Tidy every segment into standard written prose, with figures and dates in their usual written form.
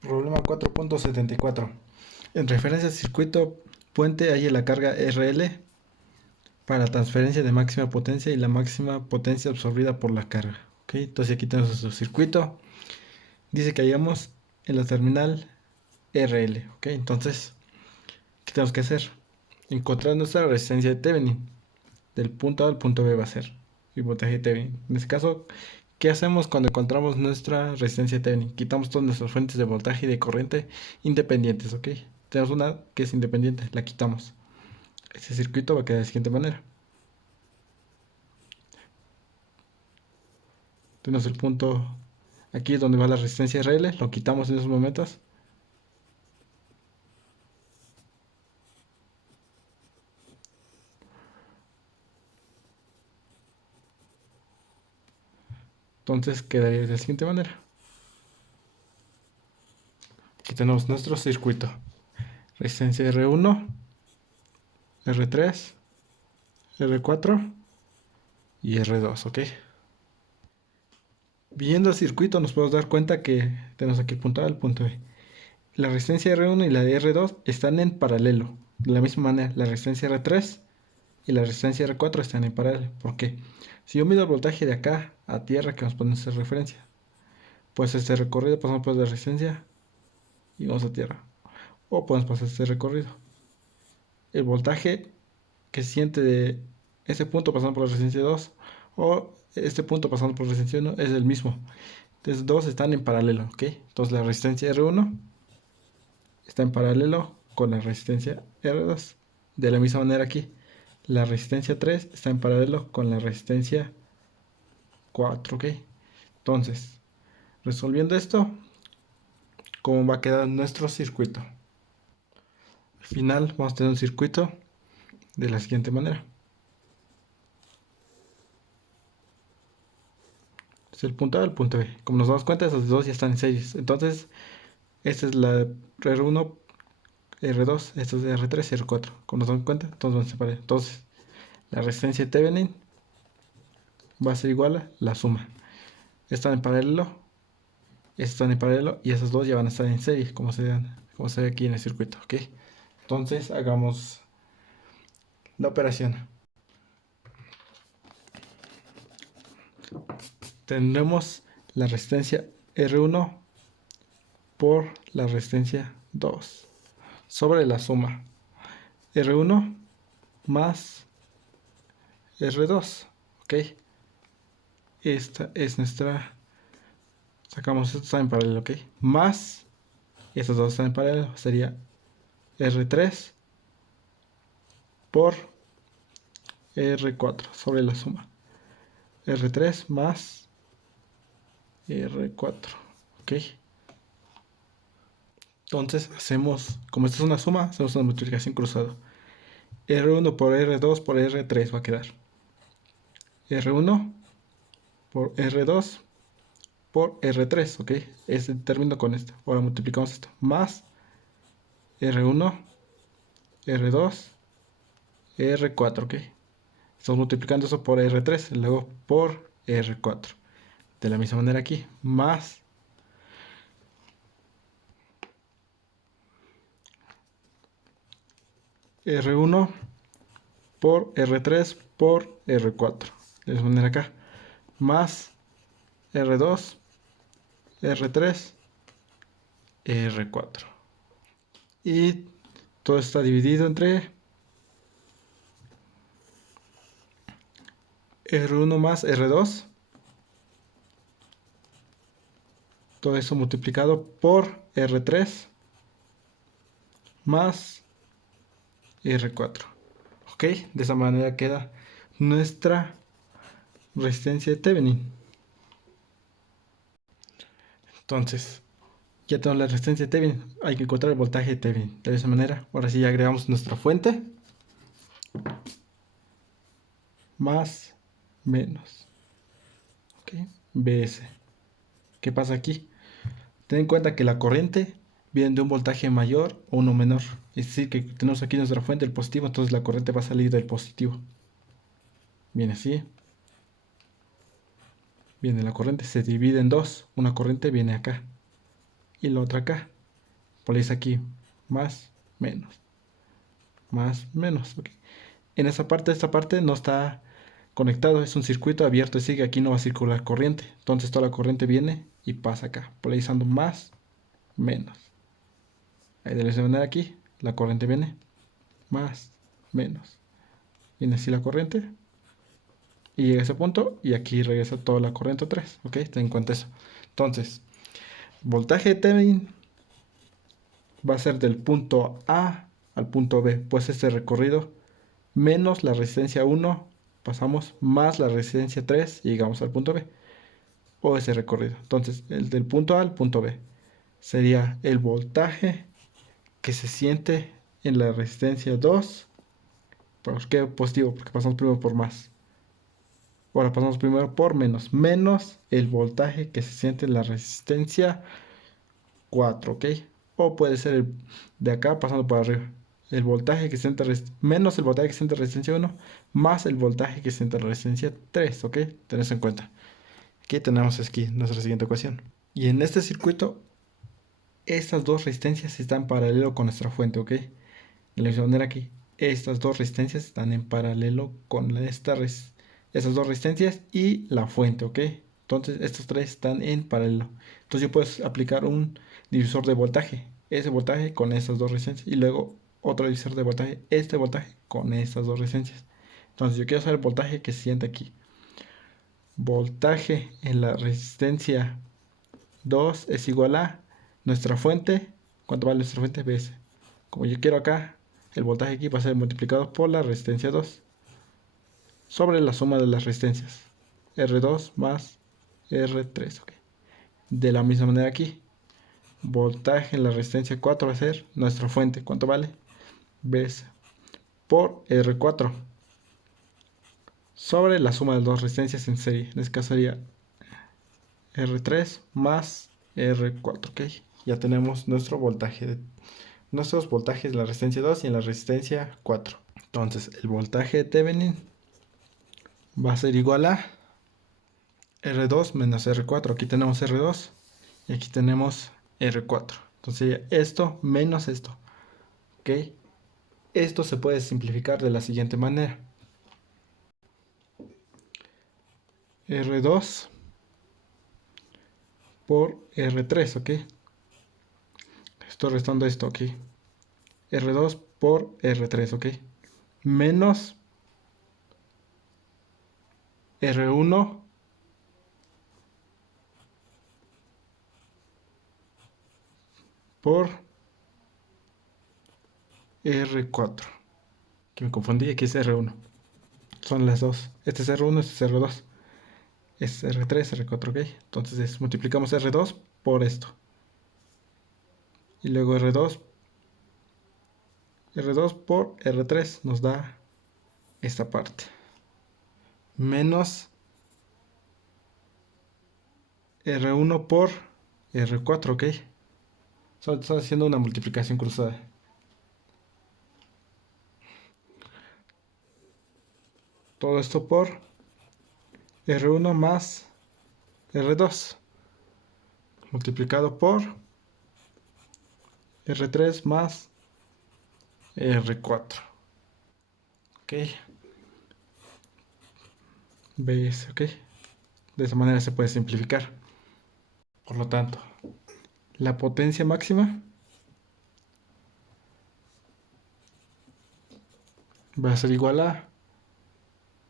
Problema 4.74. En referencia al circuito puente hay la carga RL para la transferencia de máxima potencia y la máxima potencia absorbida por la carga. ¿Ok? Entonces aquí tenemos nuestro circuito. Dice que hayamos en la terminal RL. ¿Ok? Entonces, ¿qué tenemos que hacer? Encontrar nuestra resistencia de Thevenin. Del punto A al punto B va a ser el voltaje de Thevenin. En este caso, ¿qué hacemos cuando encontramos nuestra resistencia de Thevenin? Quitamos todas nuestras fuentes de voltaje y de corriente independientes, ¿ok? Tenemos una que es independiente, la quitamos. Este circuito va a quedar de la siguiente manera. Tenemos el punto aquí donde va la resistencia RL, lo quitamos en esos momentos. Entonces quedaría de la siguiente manera. Aquí tenemos nuestro circuito. Resistencia R1, R3, R4 y R2, ¿ok? Viendo el circuito nos podemos dar cuenta que tenemos aquí el punto A y el punto B. La resistencia R1 y la de R2 están en paralelo. De la misma manera, la resistencia R3 y la resistencia R4 están en paralelo. ¿Por qué? Si yo mido el voltaje de acá a tierra, que nos pone esa referencia, pues este recorrido pasamos por la resistencia y vamos a tierra. O podemos pasar este recorrido. El voltaje que se siente de este punto pasando por la resistencia 2 o este punto pasando por la resistencia 1 es el mismo. Entonces dos están en paralelo, ¿ok? Entonces la resistencia R1 está en paralelo con la resistencia R2. De la misma manera aquí, la resistencia 3 está en paralelo con la resistencia 4, ¿ok? Entonces, resolviendo esto, ¿cómo va a quedar nuestro circuito? Al final vamos a tener un circuito de la siguiente manera. Es el punto A al punto B. Como nos damos cuenta, esos dos ya están en series. Entonces, esta es la R1, R2, esto es R3 y R4. Como nos damos cuenta, todos van a separar. Entonces, la resistencia de Thevenin va a ser igual a la suma. Están en paralelo, estos están en paralelo y esos dos ya van a estar en serie, como se ve aquí en el circuito, ¿ok? Entonces hagamos la operación. Tendremos la resistencia R1 por la resistencia 2 sobre la suma R1 más R2, ¿ok? Esta es nuestra... Sacamos esto, está en paralelo, ¿ok? Más, estos dos están en paralelo, sería R3 por R4 sobre la suma. R3 más R4, ¿ok? Entonces hacemos, como esta es una suma, hacemos una multiplicación cruzada. R1 por R2 por R3 va a quedar. R1 por R2 por R3, ¿ok? Este término con esto. Ahora multiplicamos esto. Más R1, R2, R4, ¿ok? Estamos multiplicando eso por R3 y luego por R4. De la misma manera aquí. Más R1 por R3 por R4. De esa manera acá. Más R2, R3, R4. Y todo está dividido entre R1 más R2. Todo eso multiplicado por R3 más R4. ¿Ok? De esa manera queda nuestra resistencia de Thevenin. Entonces, ya tenemos la resistencia de Thevenin. Hay que encontrar el voltaje de Thevenin. De esa manera, ahora sí ya agregamos nuestra fuente. Más, menos. ¿Ok? BS. ¿Qué pasa aquí? Ten en cuenta que la corriente viene de un voltaje mayor o uno menor. Es decir, que tenemos aquí nuestra fuente, el positivo, entonces la corriente va a salir del positivo. Viene así. Viene la corriente, se divide en dos. Una corriente viene acá. y la otra acá. Ponéis aquí más, menos, más, menos. ¿Ok? En esta parte no está conectado, es un circuito abierto, así que aquí no va a circular corriente. Entonces toda la corriente viene y pasa acá, polarizando más, menos. Ahí de la misma manera aquí, la corriente viene más, menos. Viene así la corriente y llega a ese punto y aquí regresa toda la corriente 3. ¿Ok? Ten en cuenta eso. Entonces, voltaje de Thevenin va a ser del punto A al punto B, pues este recorrido menos la resistencia 1, pasamos más la resistencia 3 y llegamos al punto B, o ese recorrido. Entonces, el del punto A al punto B sería el voltaje que se siente en la resistencia 2. ¿Por qué positivo? Porque pasamos primero por más. Ahora pasamos primero por menos. Menos el voltaje que se siente en la resistencia 4, ¿ok? O puede ser de acá pasando por arriba. El voltaje que se siente menos el voltaje que se siente en resistencia 1 más el voltaje que se siente en resistencia 3, ¿ok? Ten eso en cuenta. Aquí tenemos aquí nuestra siguiente ecuación. Y en este circuito, estas dos resistencias están en paralelo con nuestra fuente, ¿ok? De la misma manera aquí, estas dos resistencias están en paralelo con estas dos resistencias y la fuente, ¿ok? Entonces, estos tres están en paralelo. Entonces, yo puedo aplicar un divisor de voltaje, ese voltaje con estas dos resistencias, y luego otro divisor de voltaje, este voltaje con estas dos resistencias. Entonces, yo quiero saber el voltaje que se siente aquí. Voltaje en la resistencia 2 es igual a nuestra fuente. ¿Cuánto vale nuestra fuente? Bs. Como yo quiero acá, el voltaje aquí va a ser multiplicado por la resistencia 2 sobre la suma de las resistencias. R2 más R3. Okay. De la misma manera aquí, voltaje en la resistencia 4 va a ser nuestra fuente. ¿Cuánto vale? Bs por R4 sobre la suma de las dos resistencias en serie. En este caso sería R3 más R4. Ok, ya tenemos nuestros voltajes en la resistencia 2 y en la resistencia 4. Entonces, el voltaje de Thevenin va a ser igual a R2 menos R4. Aquí tenemos R2 y aquí tenemos R4. Entonces, esto menos esto. Ok, esto se puede simplificar de la siguiente manera. R2 por R3, ok. Estoy restando esto, ok. R2 por R3, ok. Menos R1 por R4. Aquí me confundí, aquí es R1. Son las dos. Este es R1, este es R2. Es R3, R4, ok. Entonces multiplicamos R2 por esto. Y luego R2 por R3 nos da esta parte. Menos R1 por R4, ok. Estoy haciendo una multiplicación cruzada. Todo esto por R1 más R2 multiplicado por R3 más R4. Ok. ¿Veis? Ok. De esa manera se puede simplificar. Por lo tanto, la potencia máxima va a ser igual a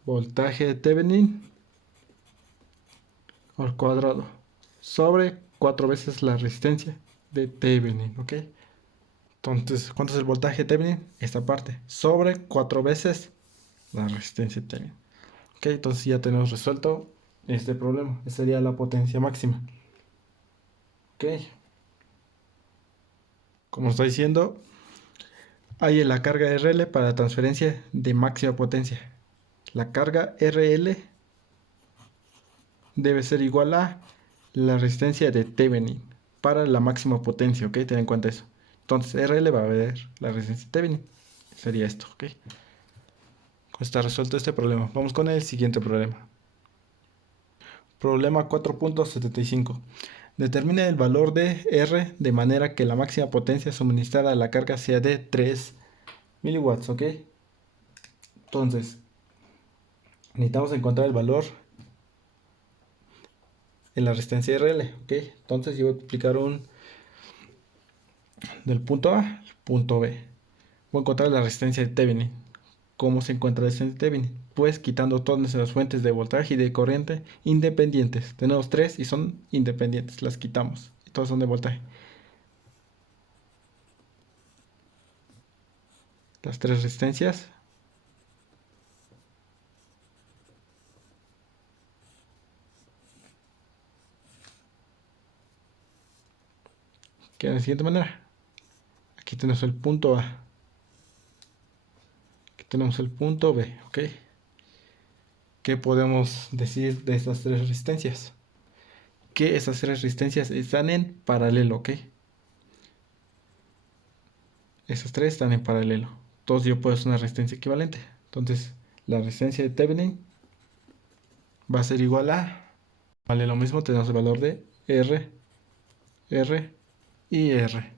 voltaje de Thevenin al cuadrado sobre 4 veces la resistencia de Thevenin, ¿ok? Entonces, ¿cuánto es el voltaje de Thevenin? Esta parte, sobre 4 veces la resistencia de Thevenin. Ok, entonces ya tenemos resuelto este problema. Esa sería la potencia máxima. Ok. Como está diciendo, hay la carga RL para transferencia de máxima potencia. La carga RL debe ser igual a la resistencia de Thevenin para la máxima potencia, ¿ok? Ten en cuenta eso. Entonces, RL va a ver la resistencia de Thevenin. Sería esto, ¿ok? Está resuelto este problema. Vamos con el siguiente problema. Problema 4.75. Determina el valor de R de manera que la máxima potencia suministrada a la carga sea de 3 miliwatts, ¿ok? Entonces, necesitamos encontrar el valor en la resistencia RL, ¿ok? Entonces yo voy a explicar del punto A al punto B. Voy a encontrar la resistencia de Thevenin. ¿Cómo se encuentra la resistencia de Thevenin? Pues quitando todas nuestras fuentes de voltaje y de corriente independientes. Tenemos tres y son independientes, las quitamos. Y todas son de voltaje. Las tres resistencias quedan de la siguiente manera. Aquí tenemos el punto A. Aquí tenemos el punto B, ¿ok? ¿Qué podemos decir de estas tres resistencias? Que esas tres resistencias están en paralelo, ¿ok? Esas tres están en paralelo. Entonces yo puedo hacer una resistencia equivalente. Entonces la resistencia de Thevenin va a ser igual a... Vale, lo mismo, tenemos el valor de R, R y R.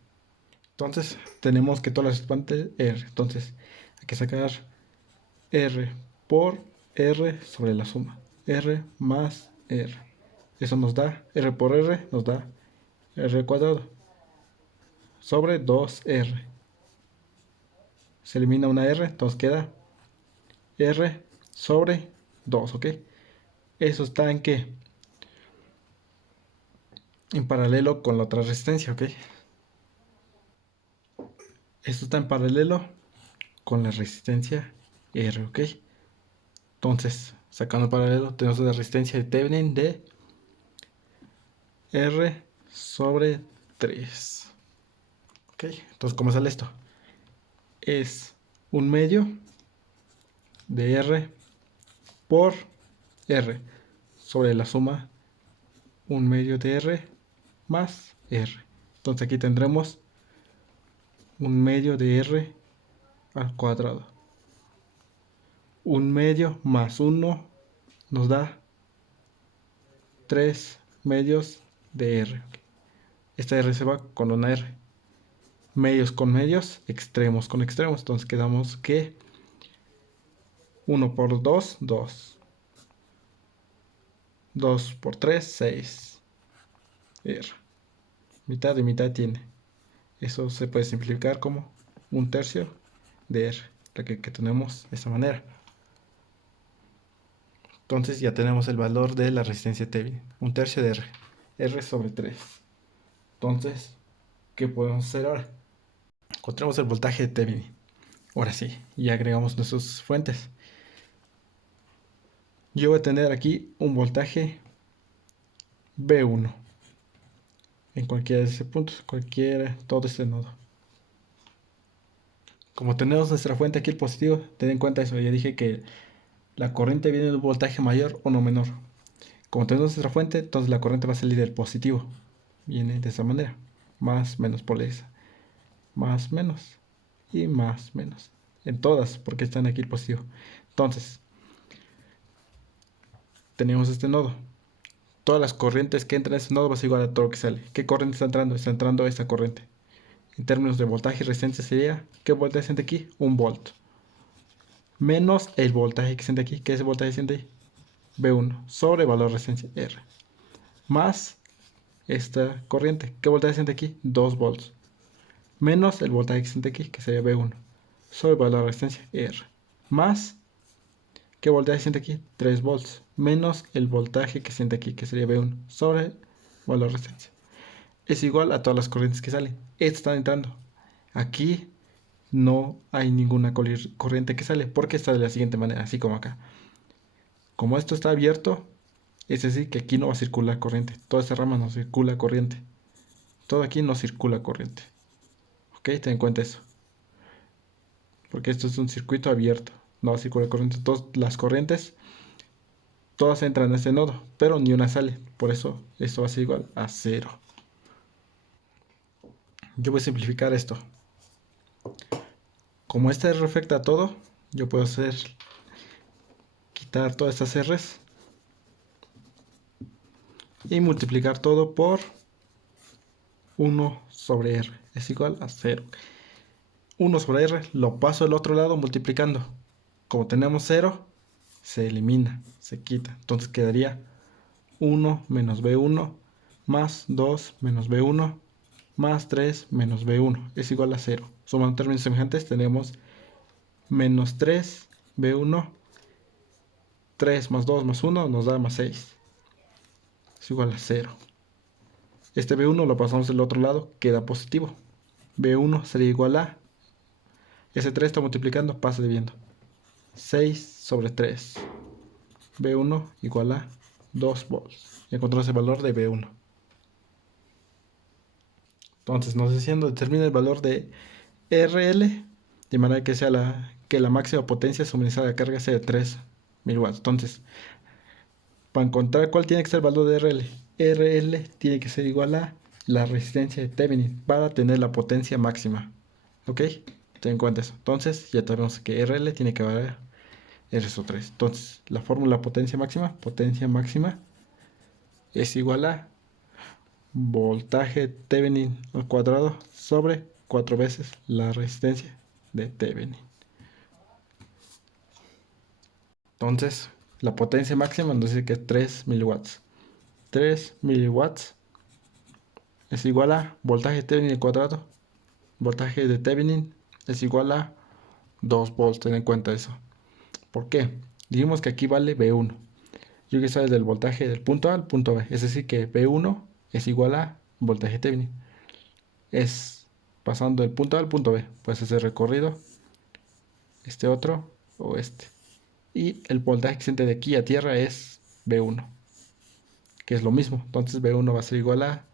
Entonces tenemos que todas las expantes R. Entonces hay que sacar R por R sobre la suma. R más R. Eso nos da, R por R nos da R cuadrado sobre 2R. Se elimina una R, entonces queda R sobre 2, ¿ok? Eso está en qué? En paralelo con la otra resistencia, ¿ok? Esto está en paralelo con la resistencia R, ¿ok? Entonces, sacando el paralelo, tenemos la resistencia de Thevenin de R sobre 3. ¿Ok? Entonces, ¿cómo sale esto? Es un medio de R por R sobre la suma un medio de R más R. Entonces aquí tendremos un medio de R al cuadrado. Un medio más 1 nos da 3 medios de R. Esta R se va con una R. Medios con medios, extremos con extremos. Entonces quedamos que 1 por 2, 2. 2 por 3, 6. R. Mitad y mitad tiene. Eso se puede simplificar como un tercio de R. La que tenemos de esta manera. Entonces ya tenemos el valor de la resistencia Thevenin. Un tercio de R. R sobre 3. Entonces, ¿qué podemos hacer ahora? Encontramos el voltaje de Thevenin. Ahora sí, y agregamos nuestras fuentes. Yo voy a tener aquí un voltaje B1 en cualquiera de esos puntos, cualquiera, todo este nodo. Como tenemos nuestra fuente aquí el positivo, ten en cuenta eso, ya dije que la corriente viene de un voltaje mayor o no menor. Como tenemos nuestra fuente, entonces la corriente va a salir del positivo. Viene de esa manera, más, menos polariza, más, menos y más, menos. En todas, porque están aquí el positivo. Entonces, tenemos este nodo. Todas las corrientes que entran a este nodo va a ser igual a todo lo que sale. ¿Qué corriente está entrando? Está entrando esta corriente. En términos de voltaje y resistencia sería, ¿qué voltaje siente aquí? 1 volt. Menos el voltaje que siente aquí. ¿Qué es el voltaje que siente ahí? B1 sobre valor de resistencia R. Más esta corriente. ¿Qué voltaje siente aquí? 2 volts. Menos el voltaje que siente aquí, que sería B1 sobre valor de resistencia R. Más, ¿qué voltaje siente aquí? 3 volts. Menos el voltaje que siente aquí, que sería B1 sobre valor de resistencia. Es igual a todas las corrientes que salen. Estas están entrando. Aquí no hay ninguna corriente que sale, porque está de la siguiente manera, así como acá. Como esto está abierto, es decir, que aquí no va a circular corriente. Toda esta rama no circula corriente. Todo aquí no circula corriente. Ok, ten en cuenta eso. Porque esto es un circuito abierto. No va a circular corriente. Todas las corrientes, todas entran a este nodo, pero ni una sale. Por eso esto va a ser igual a 0. Yo voy a simplificar esto. Como esta R afecta a todo, yo puedo quitar todas estas R's y multiplicar todo por 1 sobre R es igual a 0. 1 sobre R lo paso al otro lado multiplicando. Como tenemos 0, se elimina, se quita. Entonces quedaría 1 menos B1 más 2 menos B1 más 3 menos B1 es igual a 0. Sumando términos semejantes tenemos menos 3 B1, 3 más 2 más 1 nos da más 6. Es igual a 0. Este B1 lo pasamos del otro lado, queda positivo. B1 sería igual a, ese 3 está multiplicando, pasa dividiendo. 6 sobre 3. B1 igual a 2 volts. Y encontramos el valor de B1. Entonces nos diciendo determina el valor de RL de manera que sea la máxima potencia suministrada de carga sea de 3000 watts. Entonces, para encontrar cuál tiene que ser el valor de RL, RL tiene que ser igual a la resistencia de Thevenin para tener la potencia máxima. ¿Ok? Ten en cuenta eso. Entonces, ya tenemos que RL tiene que valer R-3. Entonces, la fórmula potencia máxima es igual a voltaje Thevenin al cuadrado sobre 4 veces la resistencia de Thevenin. Entonces, la potencia máxima nos dice que es 3 miliwatts. 3 miliwatts es igual a voltaje Thevenin al cuadrado. Voltaje de Thevenin es igual a 2 volts. Ten en cuenta eso. ¿Por qué? Dijimos que aquí vale V1. Yo quiero saber del voltaje del punto A al punto B. Es decir, que V1 es igual a voltaje Thevenin. Es pasando del punto A al punto B. Pues ese recorrido, este otro o este. Y el voltaje existente de aquí a tierra es V1, que es lo mismo. Entonces V1 va a ser igual a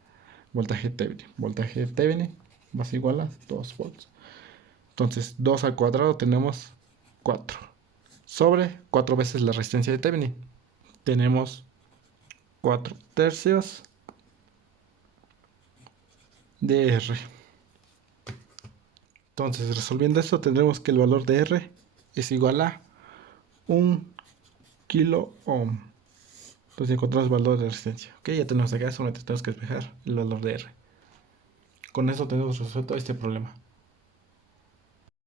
voltaje Thevenin. Voltaje Thevenin va a ser igual a 2 volts. Entonces 2 al cuadrado tenemos 4. Sobre 4 veces la resistencia de Thevenin. Tenemos 4 tercios de R. Entonces, resolviendo esto, tendremos que el valor de R es igual a 1 kilo ohm. Entonces encontramos el valor de resistencia. Ok, ya tenemos acá, solamente tenemos que despejar el valor de R. Con eso tenemos resuelto este problema.